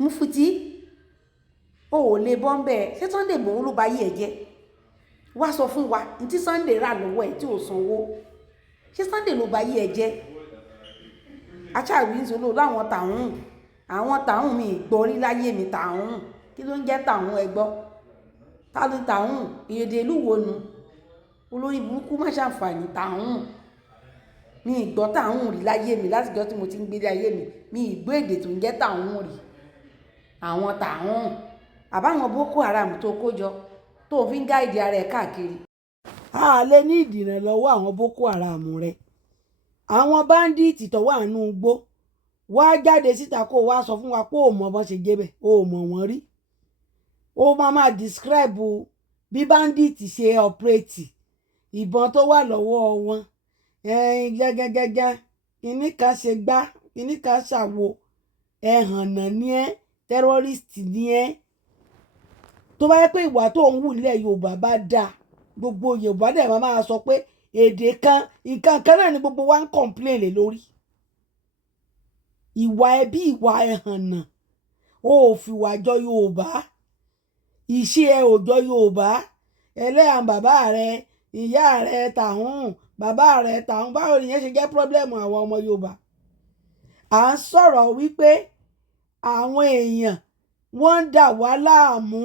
Mufti o ò lè bọ́ ń bẹ́ẹ̀ ṣé Sunday Igboho ló bá yí ẹ̀ jẹ́ wá sọ fún wa ní tí Sunday rà lọ́wọ́ ẹ̀ tí ò sanwó ṣé Sunday ló bá yí ẹ̀ jẹ́ aṣáàrí ń solo láwọn tàwọn àwọn tàwọn mi ìgbọ́rí láyé mi tàwọn kí ló ń jẹ́ tàwọn ẹgbọ́ ta ló tàwọn ìyèdè ìlú wo nu olórí burúkú má ṣàǹfààní tàwọn mi ìgbọ́ tàwọn rí láyé mi látijọ́ tí mo ti ń gbé ayé mi ìgbọ́ èdè tó ń jẹ́ tàwọn rí àwọn tàwọn àbáwọn Boko Haram tó kó jọ tó fi ń gáìdì ara ẹ̀ káàkiri. a lè ní ìdìrànlọ́wọ́ àwọn Boko Haram rẹ àwọn báńdíìtì tó wà nínú igbó wá jáde síta kó wá sọ fún wa pé ó mọ bọ́n ṣe jébẹ̀ ó mọ̀ wọ́n rí ó máa describe bí báńdíìtì ṣe ọ̀pẹ́rẹ́tì ìbọn tó wà lọ́wọ́ wọn gẹ́gẹ́gẹ́gẹ́ kíní kan ṣe gbá kíní kan ṣàwo ẹ̀hànnà ní ẹ́ tẹ́rọ́rìstì ní ẹ́ tó bá yẹ pé ìwà tó ń wù nílẹ̀ Yorùbá bá dáa gbogbo Yorùbá dẹ̀ máa sọ pé èdè kan nǹkan kan náà ni gbogbo wa ń complain lé lórí ìwà ẹbí ìwà ẹ̀hànnà ó fìwà jọ Yorùbá ìṣe ẹ ò jọ Yorùbá ẹlẹ́yàn bàbá rẹ ìyá rẹ tàhún bàbá rẹ tàhún báwo nìyẹn ṣe jẹ́ pọ́blẹ́mù àwọn ọmọ Yorùbá à ń sọ̀rọ̀ wípé àwọn èèyàn wọ́n ń dà wá láàmú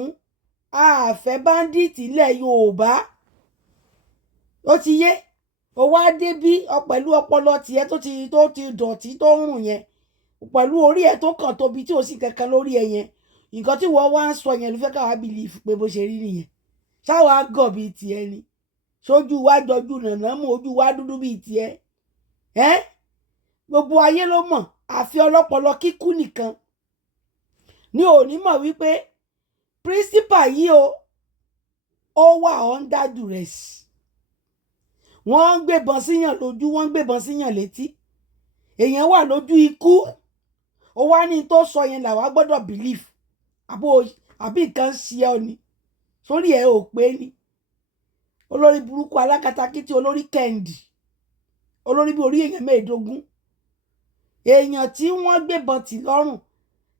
àfẹ́ báńdíìtì ilẹ̀ Yorùbá ó ti yé ó wá dé bí pẹ̀lú ọpọlọ tiẹ̀ tó ti dọ̀tí tó ń rùn yẹn pẹ̀lú orí ẹ̀ tó kàn tóbi tí ò sí kankan lórí ẹ̀ yẹn nǹkan tí wọ́n wá ń sọ yẹn ló fẹ́ káwa bìlífù pé bó ṣe rí nìyẹn ṣáwa gọ̀ bíi tiẹ̀ ni sójú wa jọjú nànà mú ojú wa dúdú bíi tiẹ̀ gbogbo ayé ló mọ̀ àfi ọlọ́pọlọ kíkú nìkan ní òní mọ̀ wípé principal yìí ó wà under duress wọ́n ń gbébọn síyàn lójú wọ́n ń gbébọn síyàn létí èèyàn wà lójú ikú ó wá ní tó sọ yẹn làwa gbọ́dọ̀ believe àbí nǹkan ṣe ọ ni sórí ẹ ò pé ni olórí burúkú alákatakítí olórí kẹ́ndì olórí bí orí èèyàn mẹ́ẹ̀ẹ́dógún èèyàn tí wọ́n gbébọn tì lọ́rùn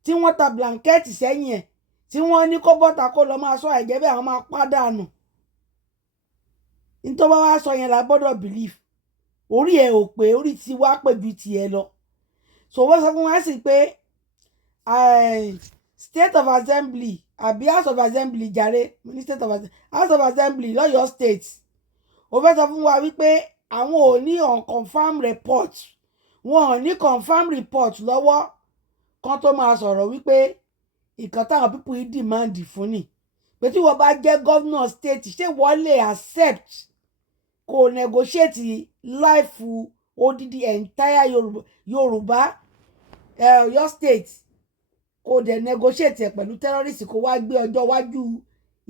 tí wọ́n ta blanketi sẹ́yìn ẹ̀ tí wọ́n ní kó bọ́ta kó lọ máa sọ àìjẹ́ bẹ́ẹ̀ àwọn máa pàdánù nítorí wọ́n wá sọ yẹn la gbọ́dọ̀ believe orí ẹ̀ ò pé orí ti wá pè ju tiẹ̀ lọ so wọ́n sọ fún wa sí pé state of assembly àbí house of assembly jàre ní state of assembly house of assembly lọ́yọ̀ọ́ state ó fẹ́ sọ fún wa wípé àwọn ò ní unconfirmed report wọn ò ní confirm report lọ́wọ́ kan tó máa sọ̀rọ̀ wípé nǹkan táwọn pípọ̀ yìí demand fún ni pé tí wọ́n bá jẹ́ governor state ṣé wọ́n lè accept kó negotiate life odidi entire Yorùbá Ọ̀yọ́ state kó dẹ̀ negotiate ẹ̀ pẹ̀lú terrorist kó wá gbé ọjọ́ wájú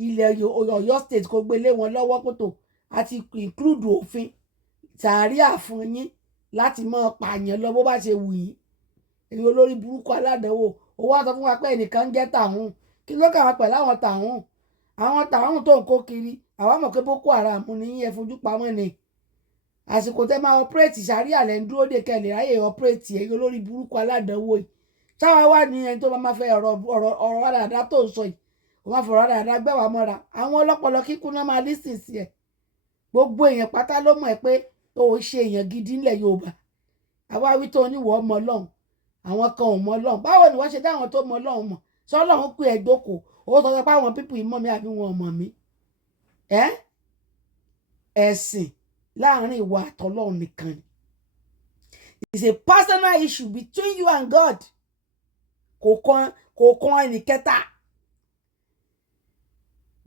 ilẹ̀ Ọ̀yọ́ state kó gbé lé wọn lọ́wọ́ kótó àti include òfin sàáríà fún yín láti máa pààyàn lọ bó bá ṣe wù yín èyí olórí burúkú aládàáwò owó àtọ fún wa pé ẹnìkan ń jẹ́ tàwọn kí ló kà wá pẹ̀lú àwọn tàwọn tó ń kó kiri àwọn mọ̀ pé Boko Haram ní ẹ fojú pamọ́ ni àsìkò tẹ́ máa ọpẹ́rẹ́tì sàáríà lẹ́ ń dúró dè kẹ́lẹ̀ ráyè ọpẹ́rẹ́tì èyí olórí burúkú aládàáwò yìí táwa wà ní ẹni tó máa fẹ́ ọ̀rọ̀ àdàdà tó ń sọ yìí wọ́n máa fọ̀rọ̀ àdàdà gbẹ́wàá mọ́ra àwọn ọlọ́pọlọ kíkún náà máa lísìn sí ẹ̀ gbogbo èèyàn pátá ló mọ̀ ẹ́ pé ó ṣe èèyàn gidi ńlẹ̀ Yorùbá àwa wí tó níwọ̀ ọmọ Ọlọ́run àwọn kan ò mọ Ọlọ́run báwo ni wọ́n ṣe dáwọn tó mọ Ọlọ́run mọ̀ sọ Ọlọ́run pé ẹ jókòó ó sọ pé àwọn pípù yìí mọ̀ mí àbí wọn ò mọ̀ mí ẹ̀sìn láàrin ìwà àtọlọ́run nìkan ni it's a personal issue between you and God kò kan ẹnì kẹta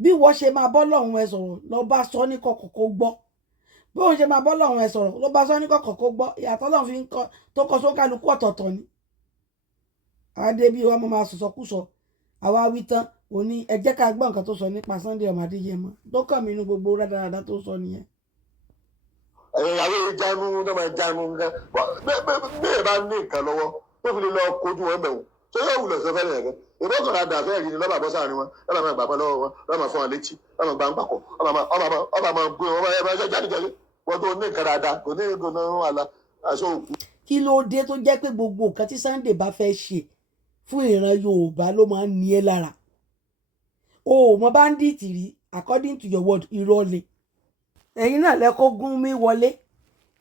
bí wọ́n ṣe máa bọ́ lọ́run ẹ sọ̀rọ̀ lọ bá sọ ní kọ̀kọ̀ kó gbọ́ bí wọ́n ṣe máa bọ́ lọ́run ẹ sọ̀rọ̀ ló bá sọ ní kọ̀kọ̀ kó gbọ́ ìyàtọ̀ lọ́run fi ń kọ́ tó kọ́ sókàlùkù ọ̀tọ̀ọ̀tọ̀ ni adé bí wọ́n máa sọ̀sọ̀kúsọ àwa wí tán òní ẹ jẹ́ ká gbọ́ nǹkan tó sọ nípa Sunday ọmọ Adéyẹmọ tó kàn mí inú gbogbo rádaràdá tó sọ nìyẹn. àwọn ìjánu náà máa jánu nǹkan bẹ́ẹ̀ bá ní nǹkan lọ́wọ́ tó fi lè lọ kojú wọn bẹ̀wò tó yẹ wùlẹ̀ sọ fẹ́ẹ́ nìyẹn ìbọn kan àdá fẹ́ẹ́ yìí ni lọ́ba bọ́ sáà ni wọn lọ́ba máa gbàgbọ́ lọ́wọ́ wọn lọ́ba máa fọ́ wọn létí lọ́ba máa gbà ń pàkọ́ ọba máa gbé wọn ẹ máa jáde jáde wọn tó ní nǹkan dáadáa kò ní ìgbóná àlà aṣọ òkú. kí ló dé tó jẹ́ pé gbogbo nǹkan tí Sunday bá fẹ́ ṣe fún ìran Yorùbá ló máa ń ní ẹ lára. O ò mọ bandit rí according to your word irọ́ ni. Ẹ̀yin náà lẹ kó Gumi wọlé,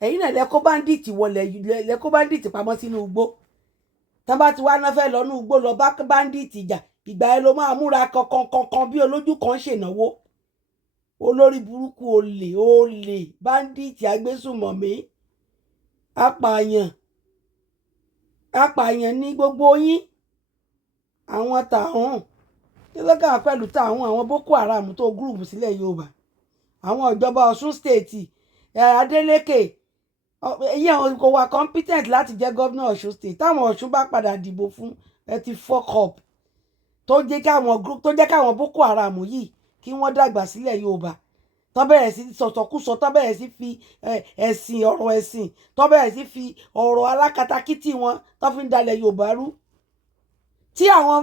ẹ̀yin náà lẹ kó bandit wọlé, lẹ kó bandit pamọ́ sínú igbó. Tán bá ti wá náà fẹ́ lọ nú igbó lọ bá bandit jà, ìgbà ẹ ló máa múra kankan bí olójú kan ṣènáwó. Olórí burúkú olè bandit agbésùmọ̀mí apààyàn ní gbogbo yín. Àwọn tàhún kí ló kàn pẹ̀lú tàhún àwọn Boko Haram tó gúrùpù sílẹ̀ Yorùbá, àwọn ìjọba Ọ̀ṣun state Adeleke ìyẹn kò wà competent láti jẹ́ gómìnà Ọ̀ṣun state. Táwọn Ọ̀ṣun bá padà dìbò fún ẹ ti fuck up tó jẹ́ káwọn Boko Haram yìí kí wọ́n dàgbà sílẹ̀ Yorùbá, tó bẹ̀rẹ̀ sí sọ̀sọ̀kúsọ, tó bẹ̀rẹ̀ sí fi ọ̀rọ̀ ẹ̀sìn, tó bẹ̀rẹ̀ sí fi ọ̀rọ̀ alákatakítí wọn tó fi ń dalẹ̀ Yorùbá rú. Tí àwọn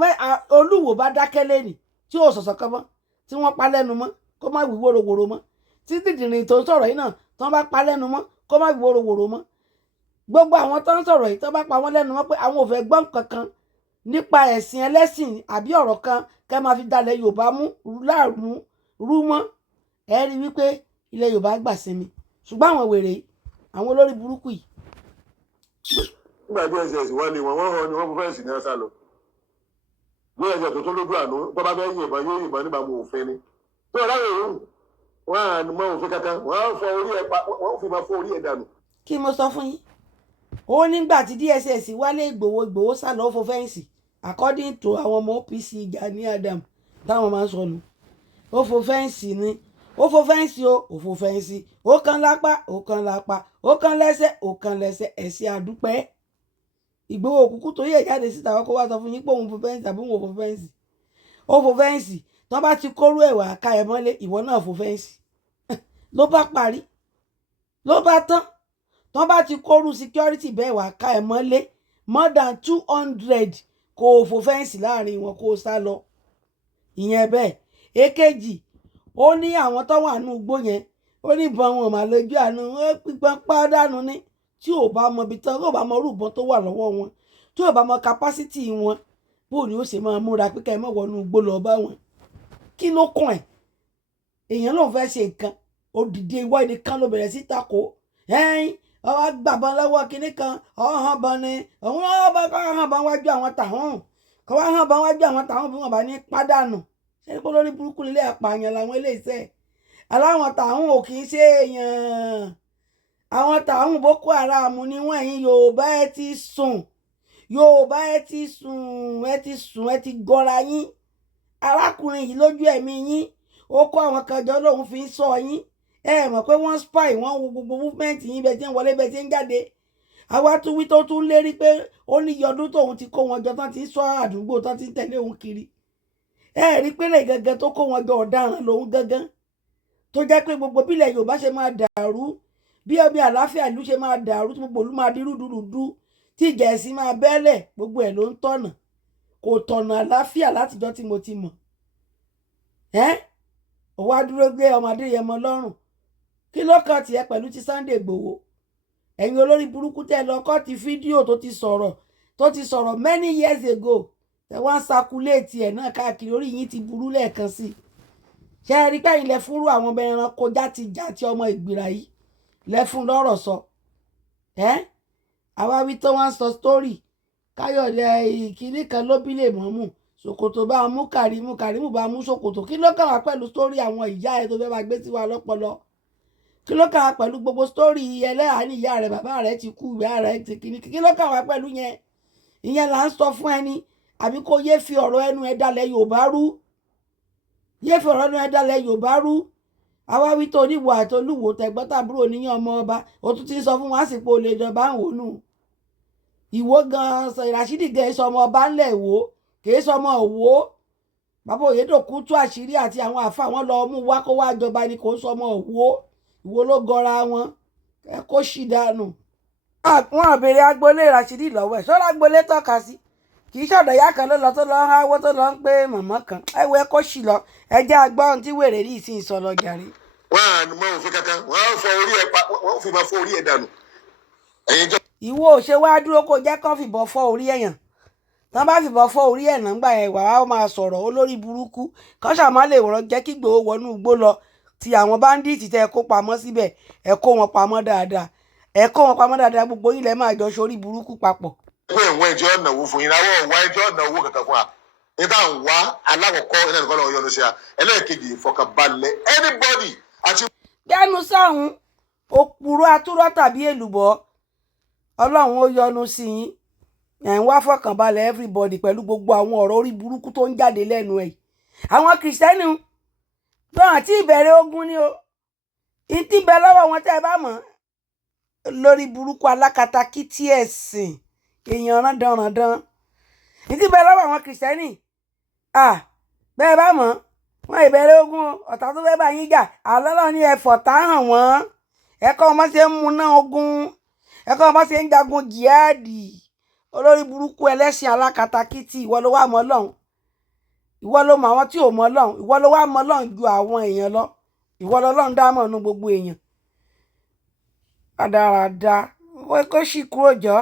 Olúwo bá dákẹ́ lẹ́nìí tí ò sọ̀sọ̀ kan mọ́, tí wọ́n pa lẹ́nu mọ́ kó má wí wóróworó mọ́, tí dìdìrín tó ń sọ̀rọ̀ yìí náà tó bá pa lẹ́nu mọ́ kó má wí wóróworó mọ́. Gbogbo àwọn tó ń sọ̀rọ̀ yìí tó bá pa wọ́n lẹ́nu mọ́ pé àwọn ò fẹ́ gbọ́ nǹkan kan nípa ẹ̀sìn ẹlẹ́sìn àbí ọ̀rọ̀ kan kẹ́ máa fi dalẹ̀ Yorùbá rú mọ́, ẹ rí wípé ilẹ̀ Yorùbá gbà sinmi. Ṣùgbọ́n àwọn wèrè àwọn olórí burúkú yìí. Nígbà tí ẹsẹ̀ wá ní wọn hàn ni wọ́n fún fẹ́ǹsì ní ọ̀sán lọ. Bí ẹsẹ̀ tó tó lójú àná tó bá fẹ́ yìnbọn yóò yìnbọn nígbà mo òfin ni. Tó o láwọn èrò wọn à mọ òfin kankan wọn á fọ orí ẹ pa wọn fi máa fọ orí ẹ dànù. Kí mo sọ fún yín, ó nígbà tí DSS wálé Ìgbòho sá lọ fọ fẹ́ǹsì according to àwọn ọmọ OPC Gani Adams táwọn máa ń sọnù. Ó fọ fẹ́ǹsì ni ó fọ fẹ́ǹsì ó fọ fẹ́ǹsì ó kan lápá ó kan lápá ó kan lẹ́sẹ̀ ẹ̀sìn àdúpẹ́. Ìgbòho òkùnkùn tó yẹ jáde síta wọn kó wá sọ fún yín pé òun fọ fẹ́ǹsì àbí òun ò fọ fẹ́ǹsì. Ó fọ fẹ́ǹsì tó bá ti kóró ẹ̀wà ká ẹ mọ́lé ìwọ náà fọ fẹ́ǹsì ló bá parí ló bá tán. Tó bá ti kóró security bẹ́ẹ̀ wà ká ẹ mọ́lé more than 200 kó o fọ fẹ́ǹsì láàrin wọn kó o sá lọ. Ìyẹn bẹ́ẹ̀. Èkejì ó ní àwọn tó wà nínú igbó yẹn ó ní ìbọn wọn mà lójú àánú wọn pípọn pàdánù ní tí ò bá mọ ibi tán ò bá mọ rúbọn tó wà lọ́wọ́ wọn tí ò bá mọ capacity wọn bó ni ó ṣe máa múra pé ká ẹ mọ̀ wọnú igbó lọ bá wọn. Kí ló kàn ẹ́? Èèyàn lòun fẹ́ ṣe nǹkan òdìdí ìwọ nìkan ló bẹ̀rẹ̀ sí takò ọwọ́ gbàbọn lọ́wọ́ kinní kan ọ̀hán bọ́n ni òun hàn bọ́n wájú àwọn tàwọn kọ́ wá hàn bọ́n wájú àwọn tàwọn bí wọ́n bá ní pàdánù. Ṣé kó lórí burúkú nílé àpààyàn làwọn eléyìí aláwọn tàwọn ò kì í ṣe èèyàn. Àwọn tàwọn Boko Haram ni wọ́n ẹ̀yin Yorùbá ẹ ti sùn ẹ ti gọra yín. Arákùnrin yìí lójú ẹ̀mí yín ó kó àwọn kan jọ lòun fi ń sọ yín. Ẹ mọ̀ pé wọ́n spy wọ́n wo gbogbo movement yín bẹ́ẹ̀ tí ń wọlé bẹ́ẹ̀ tí ń jáde. Àwa tún wí tó tún lérí pé ó ní yọdún tóun ti kó wọn jọ tán ti ń sọ àdúgbò tán ti ń tẹ̀lé òun kiri. Ẹ rí pélé gangan tó kó wọn jọ ọ̀daràn lòun gangan tó jẹ́ pé gbogbo bílẹ̀ Yorùbá ṣe máa dàrú bí ọbí àlàáfíà ìlú ṣe máa dàrú tí gbogbo ìlú máa di rúdurùdu tí Gẹ̀ẹ́sì máa bẹ́lẹ̀ gbogbo ẹ̀ ló ń tọ̀nà kò tọ̀nà àlàáfíà látijọ́ tí mo ti mọ̀. Ó wá dúró gbé ọmọ Adéyẹmọ lọ́rùn. Kí ló kàn tiẹ̀ pẹ̀lú ti Sunday Igboho? Ẹ̀yin olórí burúkú tẹ́ lọ kọ́ ti fídíò tó ti sọ̀rọ̀ many years ago tẹ́ wá ń sakuléètì ẹ̀ náà káàkiri orí yín ti burú lẹ́ẹ̀kan sí i. Ṣé ẹ rí pé ilẹ̀ fúnrú àwọn ọmọ ẹranko játi ọmọ ìgbìrà yìí lẹ́fún lọ́rọ̀ sọ. Àwa wí tó wá ń sọ story Káyọ̀dé ìkíní kan ló bí lè mọ́mù ṣòkòtò bá mú Kàrímù bá mú ṣòkòtò. Kí ló kàn wá pẹ̀lú story àwọn ìyá ẹ̀ tó fẹ́ máa gbé sí wa lọ́pọlọ? Kí ló kàn wá pẹ̀lú gbogbo story ẹlẹ́hà ní ìyá rẹ̀ bàbá rẹ̀ ti kú ìyá rẹ̀ ti kíní? Kí ló kàn wá pẹ̀lú yẹn? Ìyẹn là ń sọ fún ẹni àbí kó yé fi ọ̀rọ̀ ẹnu ẹ̀ dalẹ̀ Yorùbá rú. Àwa wí tó oníwò àti Olúwo tẹ̀gbọ́ntàbúrò níyàn ọmọ ọba ó tún ti ń sọ fún wa sípò olè ìjọba ń wò nù. Ìwó gan Rashidi gan sọ ọmọ ọba ńlẹ̀ Ìwó kì í sọ ọmọ Ìwó. Bàbá Oyèdòkun tú àṣírí àti àwọn àfa wọn lọ mú wá kó wá jọba ni kò ń sọ ọmọ Ìwó ló gọra wọn ẹ kó ṣì dànù. Wọn àbèrè agboolé Rashidi lọ́wọ́ ẹ̀ sọ́ra agboolé tọ́ka sí kì í ṣọ̀dọ̀ ìyá kan ló lọ tó lọ ń háwó tó lọ ń pé mọ̀mọ́ kan ẹ wo ẹ kó ṣì lọ ẹ jẹ́ agbọ́n tí wèrè rí ìsìn ìsọlọ jàre. Wọ́n à mọ òfin kankan wọ́n á fọ orí ẹ pa wọ́n fi máa fọ orí ẹ dànù. Ìwọ ò ṣe wá dúró kó jẹ́ kán fìbọn fọ́ orí èèyàn tán bá fìbọn fọ́ orí ẹ̀ náà gbà ẹ̀ wà á máa sọ̀rọ̀ olórí burúkú kán ṣàmọ́ lè wọ́n jẹ́ kí Ìgbòho wọnú igbó lọ ti àwọn báńdíìtì tẹ́ ẹ kó pamọ́ síbẹ̀ ẹ kó wọn pamọ́ dáadáa gbogbo yín lẹ́ máa jọ sórí burúkú papọ̀. pé ìwọ̀n ẹjọ́ ọ̀nàwó fún yín láwọ̀ wá ẹjọ́ ọ̀nàwó kankan fún wa níta ń wá alákọ̀ọ́kọ́ iná nìkan lọ́wọ́ yọnu sí a ẹlẹ́ẹ̀kejì ìfọkànbalẹ̀ anybody àti. gbẹ́nu sọ̀hún òpùrọ̀ atúrọ̀ tàbí èlùbọ́ ọlọ́run ó yọ́nú sí yín ẹ̀ ń wá fọkànbalẹ̀ everybody pẹ̀lú gbogbo àwọn ọ̀rọ̀ orí burúkú tó ń jáde lẹ́nu ẹ̀ àwọn kìrìsìtẹ́nì náà àti ìbẹ̀rẹ̀ ogun ni o ìtì bẹ lọ́wọ́ wọn tẹ́ ẹ bá mọ̀ lórí burúkú alákatakítí ẹ̀sìn èèyàn rándanràndan ìtì bẹ lọ́wọ́ àwọn kìrìsìtẹ́nì bẹ́ẹ̀ bá mọ̀ wọn ìbẹ̀rẹ̀ ogun ọ̀tá tó fẹ́ bá yín jà àlọ́lọ́ ní ẹ̀fọ̀ tá hàn wọ́n ẹ̀kọ́ wọn ṣe ń múná ogun ẹ̀kọ́ wọn ṣe ń jagun jihadi olórí burúkú ẹlẹ́sìn alákatakítí ìwọ ló wá mọ̀ Ọlọ́run ìwọ ló mọ̀ àwọn tí ò mọ̀ Ọlọ́run ìwọ ló wá mọ̀ Ọlọ́run ju àwọn èèyàn lọ ìwọ lọ́lọ́run dá mọ̀ nú gbogbo èèyàn rádaràda kó sì kúrò jọ.